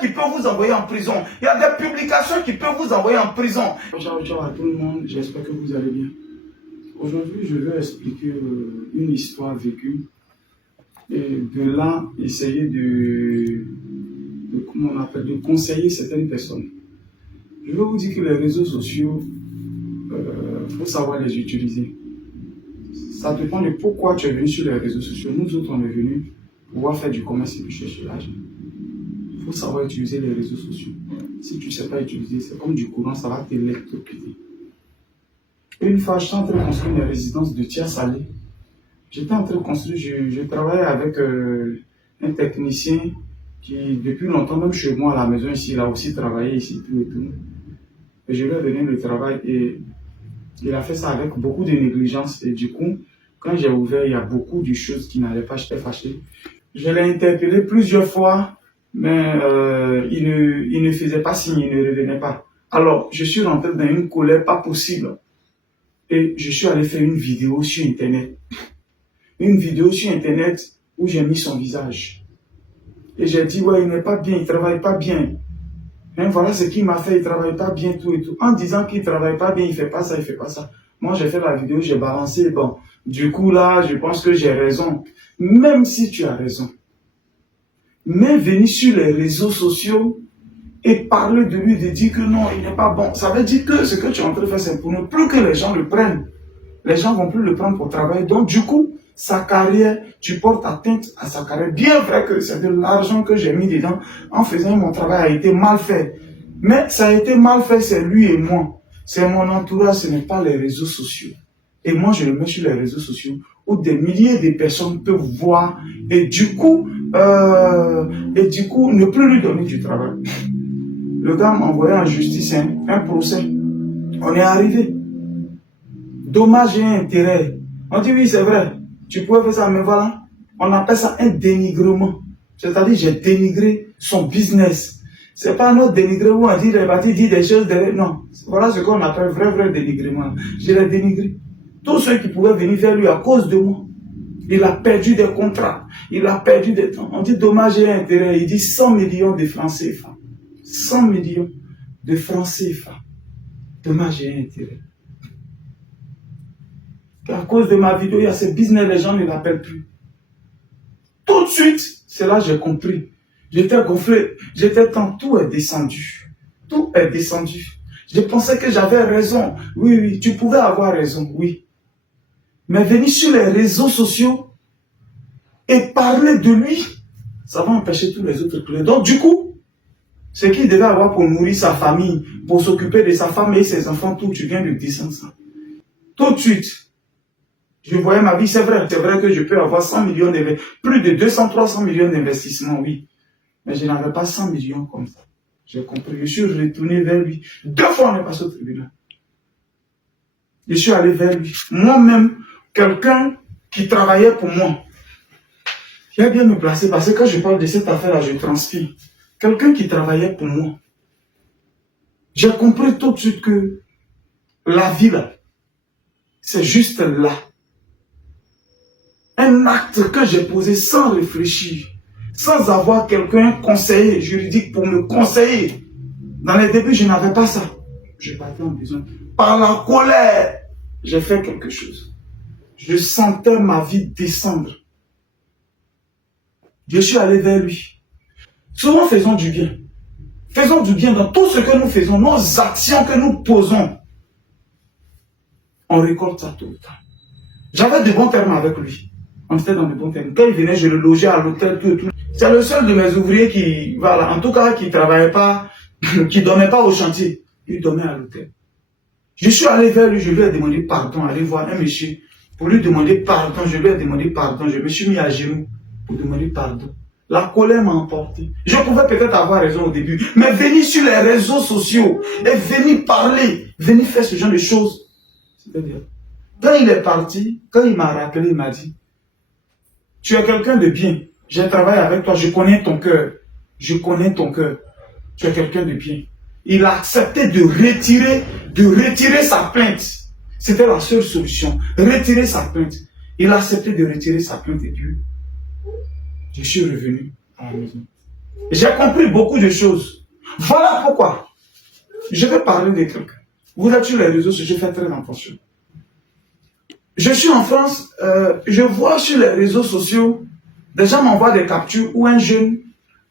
qui peuvent vous envoyer en prison. Il y a des publications qui peuvent vous envoyer en prison. Ciao, ciao à tout le monde. J'espère que vous allez bien. Aujourd'hui, je vais expliquer une histoire vécue. Et de là, essayer comment on appelle, de conseiller certaines personnes. Je vais vous dire que les réseaux sociaux, il faut savoir les utiliser. Ça dépend de pourquoi tu es venu sur les réseaux sociaux. Nous autres, on est venus pouvoir faire du commerce et puis chercher l'argent. Il faut savoir utiliser les réseaux sociaux. Si tu ne sais pas utiliser, c'est comme du courant, ça va t'électrocuter. Une fois, j'étais en train de construire une résidence de Tia Salé. J'étais en train de construire, je travaillais avec un technicien qui, depuis longtemps, même chez moi à la maison ici, il a aussi travaillé ici, tout et tout. Et je lui ai donné le travail et il a fait ça avec beaucoup de négligence. Et du coup, quand j'ai ouvert, il y a beaucoup de choses qui n'allaient pas, j'étais fâché. Je l'ai interpellé plusieurs fois, mais il ne faisait pas signe, il ne revenait pas. Alors, je suis rentré dans une colère pas possible. Et je suis allé faire une vidéo sur Internet. Une vidéo sur Internet où j'ai mis son visage. Et j'ai dit, ouais, il n'est pas bien, il ne travaille pas bien. Hein, voilà ce qu'il m'a fait, il ne travaille pas bien, tout et tout. En disant qu'il ne travaille pas bien, il ne fait pas ça, il ne fait pas ça. Moi, j'ai fait la vidéo, j'ai balancé. Bon, du coup, là, je pense que j'ai raison. Même si tu as raison. Mais venir sur les réseaux sociaux et parler de lui, de dire que non, il n'est pas bon. Ça veut dire que ce que tu es en train de faire, c'est pour ne plus que les gens le prennent. Les gens ne vont plus le prendre pour travailler. Donc, du coup, sa carrière, tu portes atteinte à sa carrière. Bien vrai que c'est de l'argent que j'ai mis dedans en faisant mon travail a été mal fait. Mais ça a été mal fait, c'est lui et moi. C'est mon entourage, ce n'est pas les réseaux sociaux. Et moi, je le mets sur les réseaux sociaux où des milliers de personnes peuvent voir et du coup, ne plus lui donner du travail. Le gars m'a envoyé en justice un procès. On est arrivé. Dommage et intérêt. On dit oui, c'est vrai. Tu pouvais faire ça, mais voilà. On appelle ça un dénigrement. C'est-à-dire, j'ai dénigré son business. C'est pas un autre dénigré où on dit, dit des choses derrière. Non. Voilà ce qu'on appelle vrai dénigrement. Je l'ai dénigré. Tous ceux qui pouvaient venir vers lui à cause de moi. Il a perdu des contrats. Il a perdu des temps. On dit dommage et intérêt. Il dit 100 millions de francs CFA. 100 millions de francs CFA. Dommage et intérêt. À cause de ma vidéo, il y a ces business, les gens ne l'appellent plus. Tout de suite, c'est là que j'ai compris. J'étais gonflé, j'étais temps, tout est descendu. Tout est descendu. Je pensais que j'avais raison. Oui, tu pouvais avoir raison, oui. Mais venir sur les réseaux sociaux et parler de lui, ça va empêcher tous les autres clients. Donc du coup, ce qu'il devait avoir pour nourrir sa famille, pour s'occuper de sa femme et ses enfants, tout, tu viens de descendre ça. Tout de suite. Je voyais ma vie, c'est vrai que je peux avoir 100 millions d'investissements, plus de 200-300 millions d'investissements, oui. Mais je n'avais pas 100 millions comme ça. J'ai compris, je suis retourné vers lui. 2 fois on est passé au tribunal. Je suis allé vers lui. Moi-même, quelqu'un qui travaillait pour moi. Il a bien me placer parce que quand je parle de cette affaire-là, je transpire. Quelqu'un qui travaillait pour moi. J'ai compris tout de suite que la vie là, c'est juste là. Un acte que j'ai posé sans réfléchir, sans avoir quelqu'un conseiller juridique pour me conseiller. Dans les débuts, je n'avais pas ça. Je partais en besoin. Par la colère, j'ai fait quelque chose. Je sentais ma vie descendre. Je suis allé vers lui. Souvent, faisons du bien. Faisons du bien dans tout ce que nous faisons, nos actions que nous posons. On récolte ça tout le temps. J'avais de bons termes avec lui. On était dans de bons termes. Quand il venait, je le logeais à l'hôtel, tout et tout. C'est le seul de mes ouvriers qui, voilà, en tout cas, qui ne travaillait pas, qui ne dormait pas au chantier. Il dormait à l'hôtel. Je suis allé vers lui, je lui ai demandé pardon, aller voir un monsieur. Pour lui demander pardon, je lui ai demandé pardon. Je me suis mis à genoux pour demander pardon. La colère m'a emporté. Je pouvais peut-être avoir raison au début, mais venir sur les réseaux sociaux et venir parler, venir faire ce genre de choses. C'est-à-dire, quand il est parti, quand il m'a rappelé, il m'a dit, tu es quelqu'un de bien. J'ai travaillé avec toi, je connais ton cœur. Je connais ton cœur. Tu es quelqu'un de bien. Il a accepté de retirer sa plainte. C'était la seule solution. Retirer sa plainte. Il a accepté de retirer sa plainte et puis je suis revenu à la maison. J'ai compris beaucoup de choses. Voilà pourquoi je vais parler de quelqu'un. Vous êtes sur les réseaux sociaux, faites très attention. Je suis en France, je vois sur les réseaux sociaux, des gens m'envoient des captures où un jeune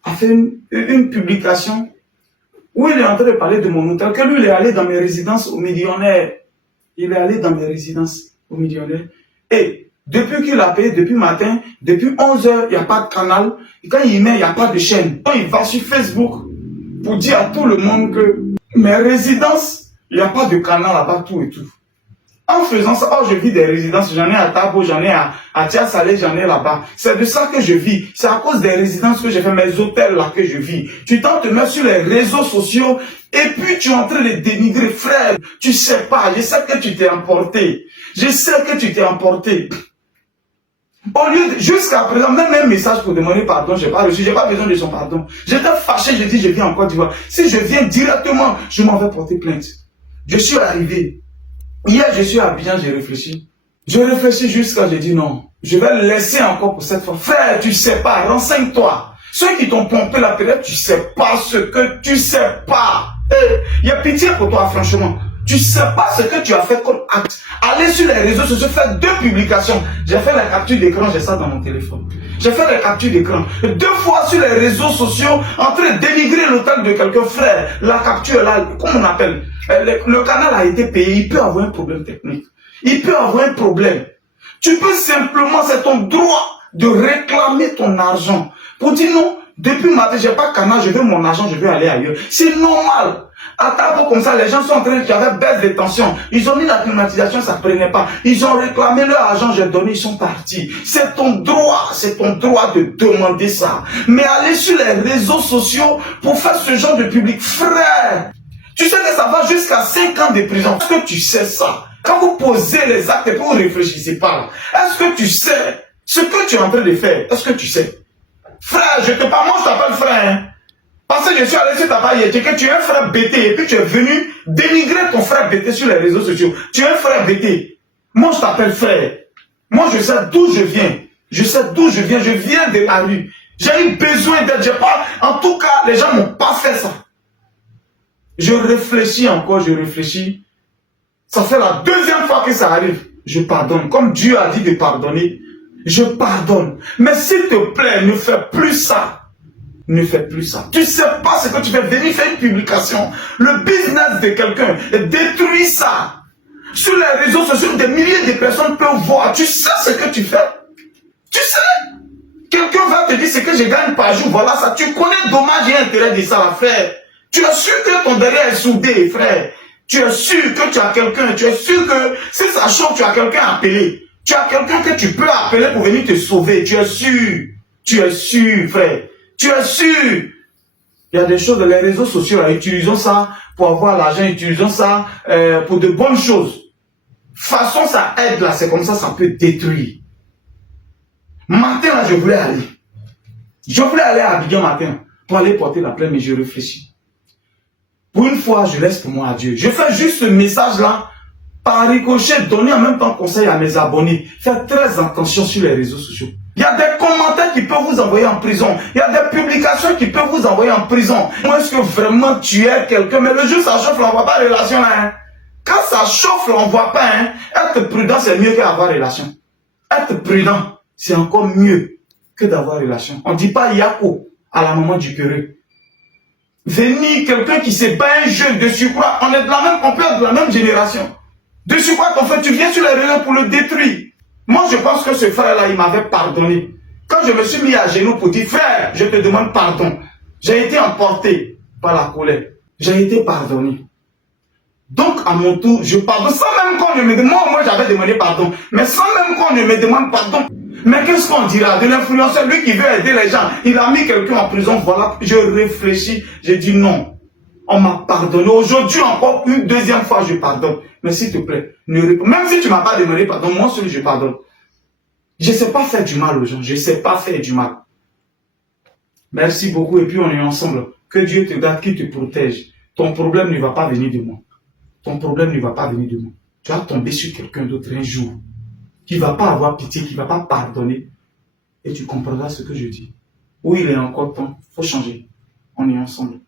a fait une publication où il est en train de parler de mon hôtel, que lui, il est allé dans mes résidences aux millionnaires. Il est allé dans mes résidences aux millionnaires. Et depuis qu'il a payé, depuis matin, depuis 11 h, il n'y a pas de canal. Et quand il met, il n'y a pas de chaîne. Quand il va sur Facebook pour dire à tout le monde que mes résidences, il n'y a pas de canal là-bas, tout et tout. En faisant ça, oh, je vis des résidences, j'en ai à Tabo, j'en ai à Tia-Salé, j'en ai là-bas. C'est de ça que je vis. C'est à cause des résidences que j'ai fait, mes hôtels là que je vis. Tu tentes de te mettre sur les réseaux sociaux et puis tu es en train de dénigrer. Frère, tu sais pas, je sais que tu t'es emporté. Je sais que tu t'es emporté. Au lieu de, jusqu'à présent, même un message pour demander pardon, j'ai pas reçu, j'ai pas besoin de son pardon. J'étais fâché, je dis je viens en Côte d'Ivoire. Si je viens directement, je m'en vais porter plainte. Je suis arrivé. Hier, je suis à Abidjan, j'ai réfléchi. Je réfléchis jusqu'à, j'ai dit non. Je vais laisser encore pour cette fois. Frère, tu sais pas, renseigne-toi. Ceux qui t'ont pompé la période, tu sais pas ce que tu sais pas. Il y a pitié pour toi, franchement. Tu sais pas ce que tu as fait comme acte. Allez sur les réseaux sociaux, faire 2 publications. J'ai fait la capture d'écran, j'ai ça dans mon téléphone. J'ai fait la capture d'écran. 2 fois sur les réseaux sociaux, en train de dénigrer l'hôtel de quelqu'un. Frère, la capture là, comment on appelle? Le canal a été payé, il peut avoir un problème technique. Il peut avoir un problème. Tu peux simplement, c'est ton droit de réclamer ton argent. Pour dire non, depuis matin, j'ai pas canal, je veux mon argent, je veux aller ailleurs. C'est normal. À table comme ça, les gens sont en train de faire baisse de tension. Ils ont mis la climatisation, ça prenait pas. Ils ont réclamé leur argent, j'ai donné, ils sont partis. C'est ton droit de demander ça. Mais aller sur les réseaux sociaux pour faire ce genre de public, frère, tu sais que ça va jusqu'à 5 ans de prison. Est-ce que tu sais ça? Quand vous posez les actes et que vous ne réfléchissez pas, est-ce que tu sais ce que tu es en train de faire? Est-ce que tu sais? Frère, je te parle, moi je t'appelle frère. Hein? Parce que je suis allé sur ta page, que tu es un frère bêté et puis tu es venu dénigrer ton frère bêté sur les réseaux sociaux. Tu es un frère bêté. Moi je t'appelle frère. Moi je sais d'où je viens. Je sais d'où je viens. Je viens de la rue. J'ai eu besoin d'aide. J'ai pas. En tout cas, les gens m'ont pas fait ça. Je réfléchis encore, je réfléchis. Ça fait la 2e fois que ça arrive. Je pardonne. Comme Dieu a dit de pardonner, je pardonne. Mais s'il te plaît, ne fais plus ça. Ne fais plus ça. Tu sais pas ce que tu fais. Venir faire une publication. Le business de quelqu'un. Détruis ça. Sur les réseaux sociaux, des milliers de personnes peuvent voir. Tu sais ce que tu fais. Tu sais. Quelqu'un va te dire ce que je gagne par jour. Voilà ça. Tu connais dommage et intérêt de ça, frère. Tu es sûr que ton derrière est soudé, frère. Tu es sûr que tu as quelqu'un. Tu es sûr que si ça chauffe, tu as quelqu'un à appeler. Tu as quelqu'un que tu peux appeler pour venir te sauver. Tu es sûr. Tu es sûr, frère. Tu es sûr. Il y a des choses dans les réseaux sociaux. Là, utilisons ça pour avoir l'argent. Utilisons ça pour de bonnes choses. Façon, ça aide là. C'est comme ça, ça peut détruire. Matin, là, je voulais aller. Je voulais aller à Abidjan matin pour aller porter la plainte, mais je réfléchis. Pour une fois, je laisse pour moi à Dieu. Je fais juste ce message-là par ricochet, donner en même temps conseil à mes abonnés. Faites très attention sur les réseaux sociaux. Il y a des commentaires qui peuvent vous envoyer en prison. Il y a des publications qui peuvent vous envoyer en prison. Moi, est-ce que vraiment tu es quelqu'un? Mais le jour ça chauffe, là, on ne voit pas relation. Hein? Quand ça chauffe, là, on ne voit pas. Hein? Être prudent, c'est mieux qu'avoir relation. Être prudent, c'est encore mieux que d'avoir relation. On ne dit pas Yako à la maman du curé. Venir quelqu'un qui s'est pas un jeune de surcroît, on est de la même, on peut être de la même génération. De surcroît, en fait, tu viens sur les réseaux pour le détruire. Moi, je pense que ce frère-là, il m'avait pardonné. Quand je me suis mis à genoux pour dire, frère, je te demande pardon. J'ai été emporté par la colère. J'ai été pardonné. Donc, à mon tour, je pardonne. Sans même qu'on ne me demande, moi j'avais demandé pardon. Mais sans même qu'on ne me demande pardon. Mais qu'est-ce qu'on dira de l'influenceur, lui qui veut aider les gens, il a mis quelqu'un en prison, voilà, je réfléchis, j'ai dit non. On m'a pardonné. Aujourd'hui encore, une 2e fois, je pardonne. Mais s'il te plaît, même si tu ne m'as pas demandé pardon, moi seul, je pardonne. Je ne sais pas faire du mal aux gens. Je ne sais pas faire du mal. Merci beaucoup et puis on est ensemble. Que Dieu te garde, qu'il te protège. Ton problème ne va pas venir de moi. Ton problème ne va pas venir de moi. Tu vas tomber sur quelqu'un d'autre un jour qui ne va pas avoir pitié, qui ne va pas pardonner. Et tu comprendras ce que je dis. où il est encore temps, il faut changer. On est ensemble.